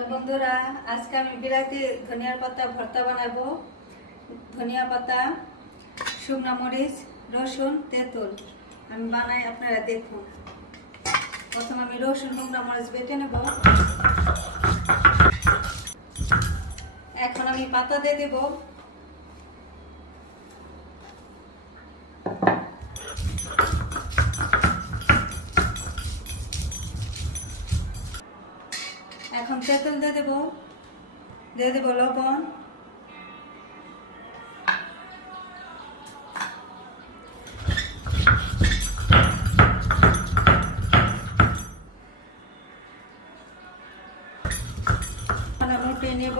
বন্ধুরা, আজকে আমি বিলাতি ধনিয়ার পাতা ভর্তা বানাবো। ধনিয়া পাতা, শুকনো মরিচ, রসুন, তেঁতুল আমি বানাই, আপনারা দেখুন। প্রথমে আমি রসুন শুকনো মরিচ বেটে নেব। এখন আমি পাতা দিয়ে দেব। এখন তেঁতুল দিয়ে দেব লবণ, উঠিয়ে নেব।